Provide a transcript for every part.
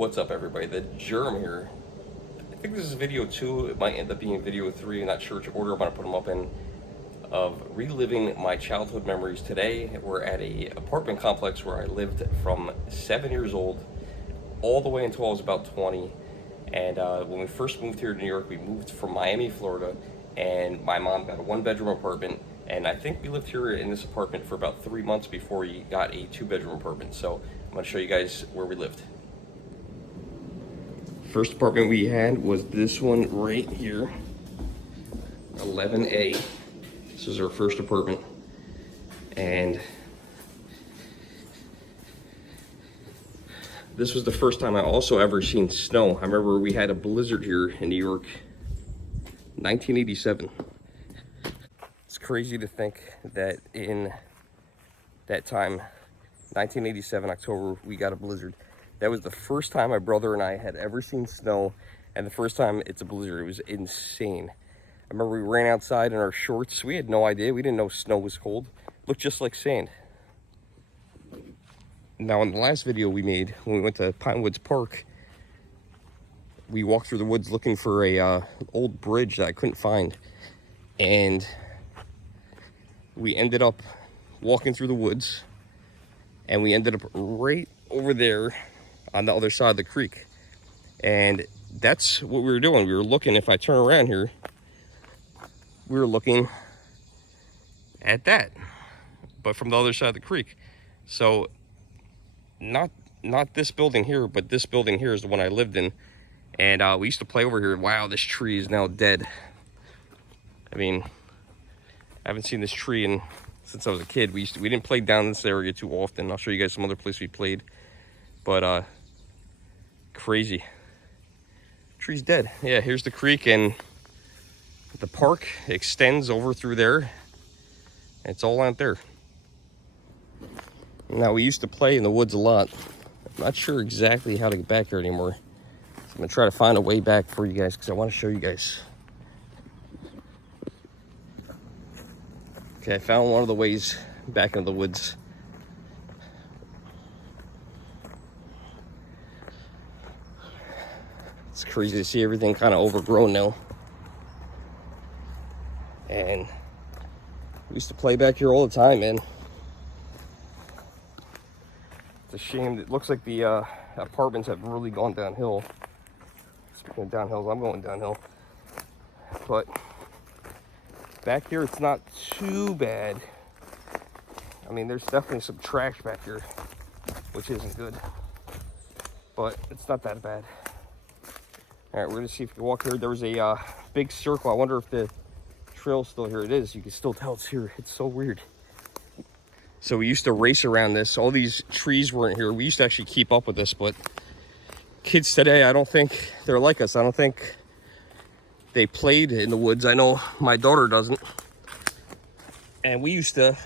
What's up, everybody? The Germ here. I think this is video 2. It might end up being video 3. I'm not sure which order I'm going to put them up in. Of reliving my childhood memories. Today, we're at a apartment complex where I lived from 7 years old all the way until I was about 20. And when we first moved here to New York, we moved from Miami, Florida, and my mom got a one-bedroom apartment. And I think we lived here in this apartment for about 3 months before we got a two-bedroom apartment. So I'm going to show you guys where we lived. First apartment we had was this one right here, 11A. This was our first apartment, and this was the first time I also ever seen snow. I remember we had a blizzard here in New York, 1987. It's crazy to think that in that time, 1987 October, we got a blizzard. That was the first time my brother and I had ever seen snow, and the first time it's a blizzard. It was insane. I remember we ran outside in our shorts. We had no idea. We didn't know snow was cold. Looked just like sand. Now, in the last video we made, when we went to Pine Woods Park, we walked through the woods looking for a old bridge that I couldn't find. And we ended up walking through the woods, and we ended up right over there on the other side of the creek. And that's what we were doing. We were looking, if I turn around here, we were looking at that, but from the other side of the creek. So not this building here, but this building here is the one I lived in. And we used to play over here. Wow, this tree is now dead. I mean, I haven't seen this tree since I was a kid. We didn't play down this area too often. I'll show you guys some other place we played. But crazy. Tree's dead. Yeah, here's the creek, and the park extends over through there. It's all out there. Now, we used to play in the woods a lot. I'm not sure exactly how to get back here anymore. So I'm gonna try to find a way back for you guys because I want to show you guys. Okay, I found one of the ways back into the woods. It's crazy to see everything kind of overgrown now. And we used to play back here all the time, man. It's a shame. It looks like the apartments have really gone downhill. Speaking of downhills, I'm going downhill. But back here, it's not too bad. I mean, there's definitely some trash back here, which isn't good. But it's not that bad. All right, we're gonna see if we can walk here. There was a big circle. I wonder if the trail's still here. It is. You can still tell it's here. It's so weird. So we used to race around this. All these trees weren't here. We used to actually keep up with this, but kids today, I don't think they're like us. I don't think they played in the woods. I know my daughter doesn't. And we used to,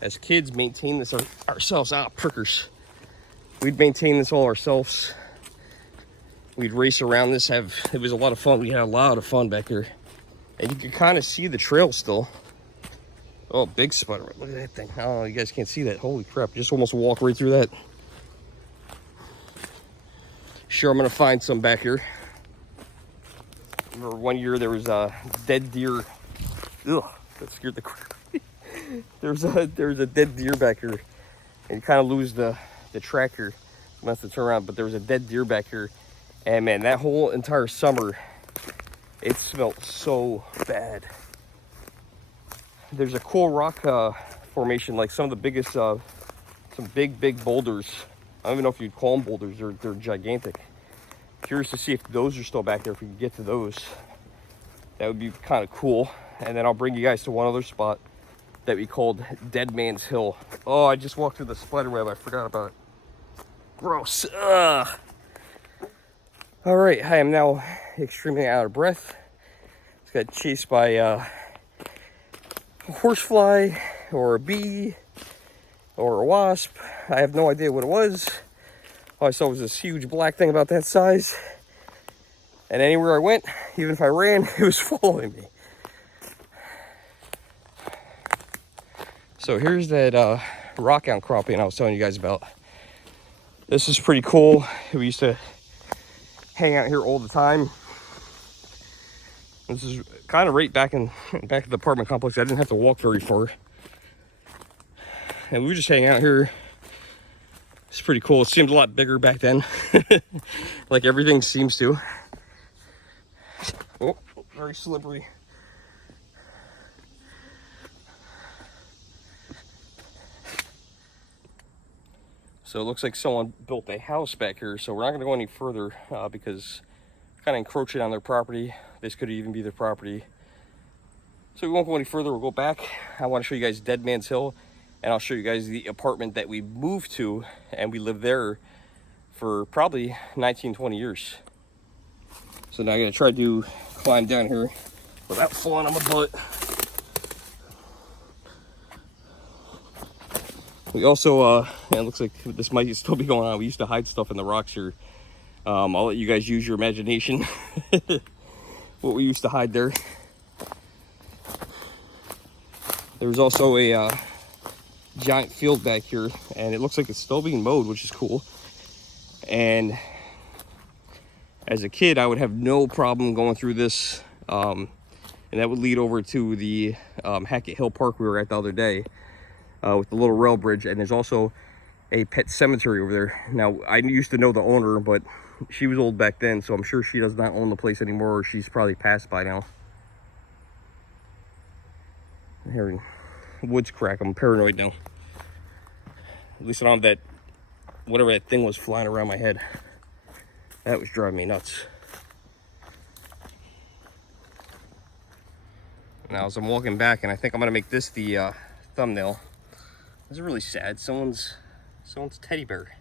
as kids, maintain this ourselves. Prickers. We'd maintain this all ourselves. We'd race around this. It was a lot of fun. We had a lot of fun back here. And you can kind of see the trail still. Oh, big spider. Look at that thing. Oh, you guys can't see that. Holy crap. Just almost walk right through that. Sure, I'm going to find some back here. Remember one year there was a dead deer. Ugh, that scared the crap. There was a dead deer back here. And you kind of lose the track here. You must have to turn around. But there was a dead deer back here. And man, that whole entire summer, it smelled so bad. There's a cool rock formation, like some of the biggest, some big boulders. I don't even know if you'd call them boulders. They're gigantic. Curious to see if those are still back there. If we can get to those, that would be kind of cool. And then I'll bring you guys to one other spot that we called Dead Man's Hill. Oh, I just walked through the spider web. I forgot about it. Gross. Ugh. All right, I am now extremely out of breath. Just got chased by a horsefly or a bee or a wasp. I have no idea what it was. All I saw was this huge black thing about that size. And anywhere I went, even if I ran, it was following me. So here's that rock outcropping I was telling you guys about. This is pretty cool. We used to hang out here all the time. This is kind of right back in back at the apartment complex. I didn't have to walk very far, and we were just hanging out here. It's pretty cool. It seemed a lot bigger back then, like everything seems to. Oh, very slippery. So it looks like someone built a house back here. So we're not going to go any further because it's kind of encroaching on their property. This could even be their property. So we won't go any further. We'll go back. I want to show you guys Dead Man's Hill, and I'll show you guys the apartment that we moved to, and we lived there for probably 19, 20 years. So now I'm going to try to climb down here without falling on my butt. We also, it looks like this might still be going on. We used to hide stuff in the rocks here. I'll let you guys use your imagination what we used to hide there. There's also a giant field back here, and it looks like it's still being mowed, which is cool. And as a kid, I would have no problem going through this, and that would lead over to the Hackett Hill Park we were at the other day with the little rail bridge. And there's also a pet cemetery over there. Now, I used to know the owner, but she was old back then, so I'm sure she does not own the place anymore, or she's probably passed by now. I'm hearing woods crack. I'm paranoid now. At least I don't have that, whatever that thing was flying around my head. That was driving me nuts. Now, as I'm walking back, and I think I'm gonna make this the thumbnail. This is really sad. Someone's teddy bear.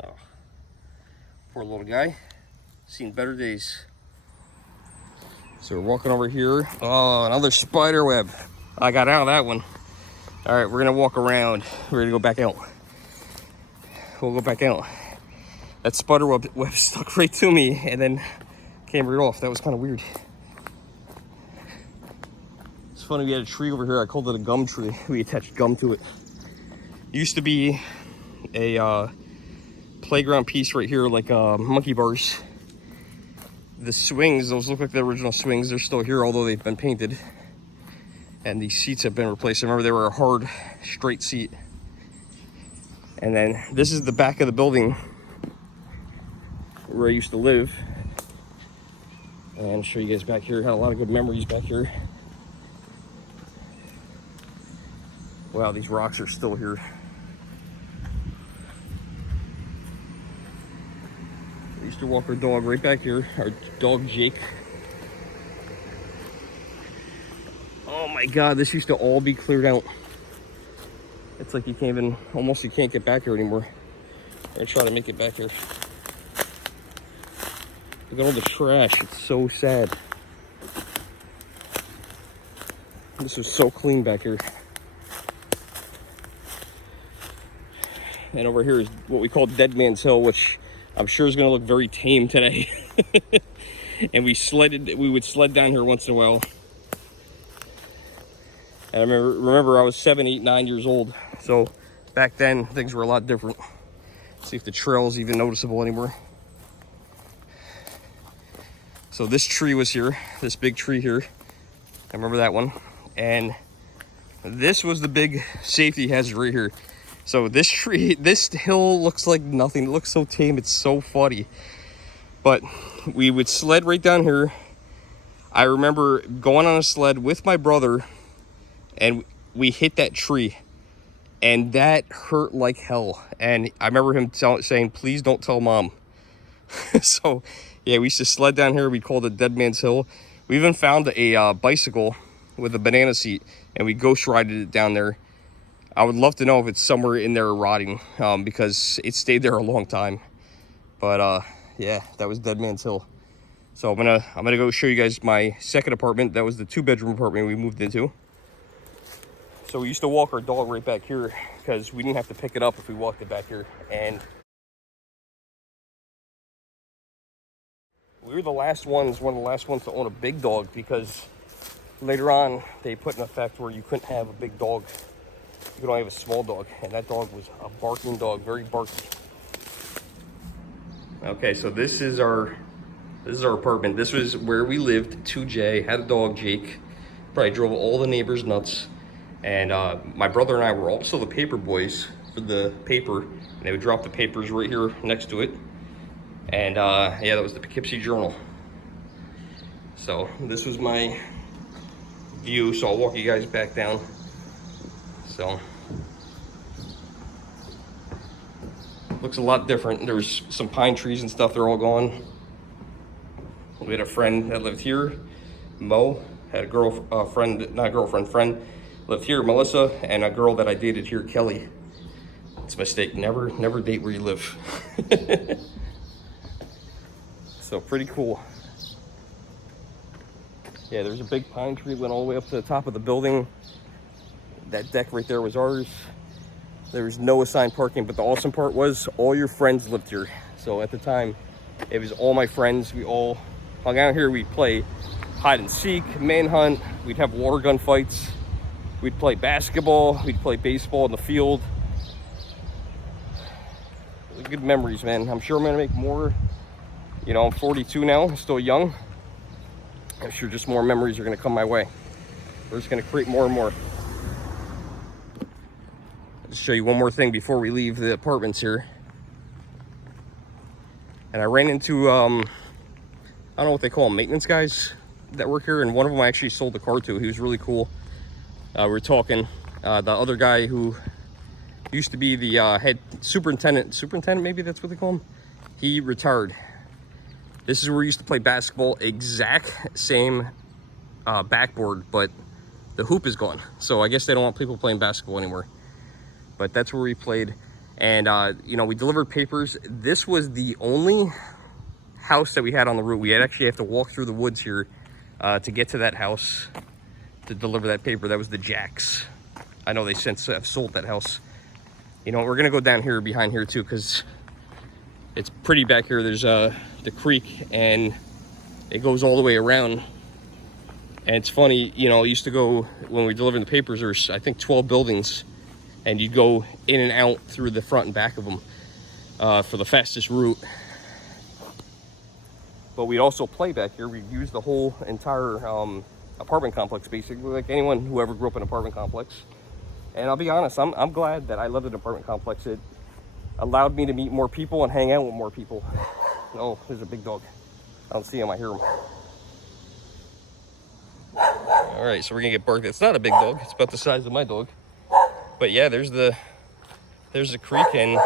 Oh, poor little guy. Seen better days. So we're walking over here. Oh, another spider web. I got out of that one. All right, we're gonna walk around. We're gonna go back out. We'll go back out. That spider web stuck right to me and then came right off. That was kind of weird. It's funny, we had a tree over here. I called it a gum tree. We attached gum to it. Used to be a playground piece right here, like monkey bars. The swings, those look like the original swings. They're still here, although they've been painted. And these seats have been replaced. I remember they were a hard, straight seat. And then this is the back of the building where I used to live. And I'll show you guys back here. Had a lot of good memories back here. Wow, these rocks are still here. We used to walk our dog right back here. Our dog Jake. Oh my God, this used to all be cleared out. It's like you can't even, almost you can't get back here anymore. I'm gonna try to make it back here. Look at all the trash, it's so sad. This was so clean back here. And over here is what we call Dead Man's Hill, which I'm sure is gonna look very tame today. And we would sled down here once in a while. And I remember I was 7, 8, 9 years old. So back then things were a lot different. Let's see if the trail is even noticeable anymore. So this tree was here, this big tree here. I remember that one. And this was the big safety hazard right here. So this tree, this hill looks like nothing. It looks so tame, it's so funny. But we would sled right down here. I remember going on a sled with my brother and we hit that tree. And that hurt like hell. And I remember him saying, please don't tell Mom. So yeah, we used to sled down here. We called it Dead Man's Hill. We even found a bicycle with a banana seat and we ghost rided it down there. I would love to know if it's somewhere in there rotting because it stayed there a long time. But yeah, that was Dead Man's Hill. So I'm gonna go show you guys my second apartment. That was the 2-bedroom apartment we moved into. So we used to walk our dog right back here because we didn't have to pick it up if we walked it back here. And we were one of the last ones to own a big dog because later on they put in effect where you couldn't have a big dog You could only have a small dog, and that dog was a barking dog, very barky. Okay, so this is our apartment. This was where we lived. 2J had a dog, Jake. Probably drove all the neighbors nuts. And my brother and I were also the paper boys for the paper. And they would drop the papers right here next to it. And yeah, that was the Poughkeepsie Journal. So this was my view. So I'll walk you guys back down. So looks a lot different. There's some pine trees and stuff. They're all gone. We had a friend that lived here, Mo. Had a friend lived here, Melissa, and a girl that I dated here, Kelly. It's a mistake. Never date where you live. So pretty cool. Yeah, there's a big pine tree went all the way up to the top of the building. That deck right there was ours. There was no assigned parking, but the awesome part was all your friends lived here. So at the time, it was all my friends. We all hung out here. We'd play hide and seek, manhunt. We'd have water gun fights. We'd play basketball. We'd play baseball in the field. Really good memories, man. I'm sure I'm gonna make more. You know, I'm 42 now, I'm still young. I'm sure just more memories are gonna come my way. We're just gonna create more and more. I'll just show you one more thing before we leave the apartments here. And I ran into, I don't know what they call them, maintenance guys that work here. And one of them I actually sold the car to. He was really cool. We were talking. The other guy who used to be the head superintendent, maybe that's what they call him. He retired. This is where we used to play basketball, exact same backboard, but the hoop is gone. So I guess they don't want people playing basketball anymore. But that's where we played. And, you know, we delivered papers. This was the only house that we had on the route. We had actually have to walk through the woods here to get to that house to deliver that paper. That was the Jacks. I know they since have sold that house. You know, we're going to go down here behind here too, because it's pretty back here. There's the creek, and it goes all the way around. And it's funny, you know, I used to go, when we were delivering the papers, there's, I think, 12 buildings, and you'd go in and out through the front and back of them for the fastest route. But we'd also play back here. We'd use the whole entire apartment complex, basically, like anyone who ever grew up in an apartment complex. And I'll be honest, I'm glad that I lived in an apartment complex. It allowed me to meet more people and hang out with more people. Oh, there's a big dog. I don't see him, I hear him. All right, so we're gonna get barked. It's not a big dog, it's about the size of my dog. But yeah, there's the creek, and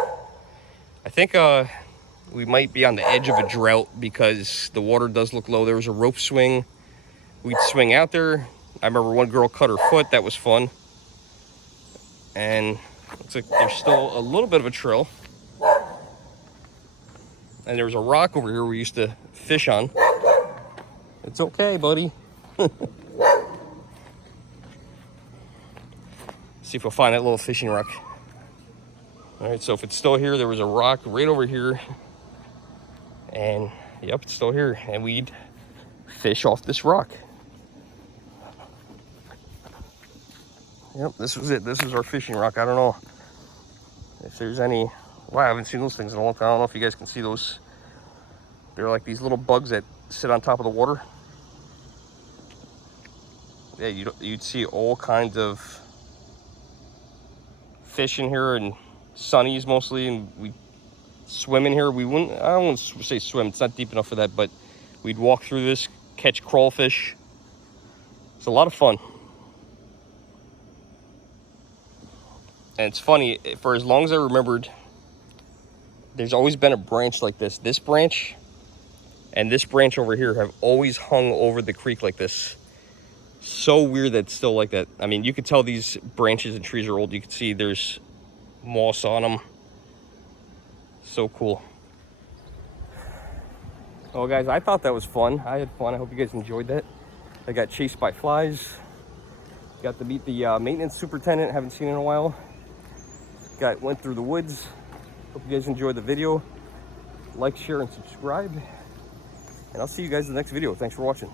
I think we might be on the edge of a drought because the water does look low. There was a rope swing. We'd swing out there. I remember one girl cut her foot, that was fun. And looks like there's still a little bit of a trail. And there was a rock over here we used to fish on. It's okay, buddy. See if we'll find that little fishing rock. All right, so if it's still here, there was a rock right over here. And yep, it's still here. And we'd fish off this rock. Yep, this was it. This is our fishing rock. I don't know if there's any. Wow, I haven't seen those things in a long time. I don't know if you guys can see those. They're like these little bugs that sit on top of the water. Yeah, you'd see all kinds of fish in here, and sunnies mostly, and we swim in here. We wouldn't, I don't want to say swim, it's not deep enough for that, but we'd walk through this, catch crawfish. It's a lot of fun. And it's funny, for as long as I remembered, there's always been a branch like this. This branch and this branch over here have always hung over the creek like this. So weird that it's still like that. I mean, you could tell these branches and trees are old. You can see there's moss on them. So cool. Well, guys, I thought that was fun. I had fun. I hope you guys enjoyed that. I got chased by flies. Got to meet the maintenance superintendent. Haven't seen in a while. Went through the woods. Hope you guys enjoyed the video. Like, share, and subscribe. And I'll see you guys in the next video. Thanks for watching.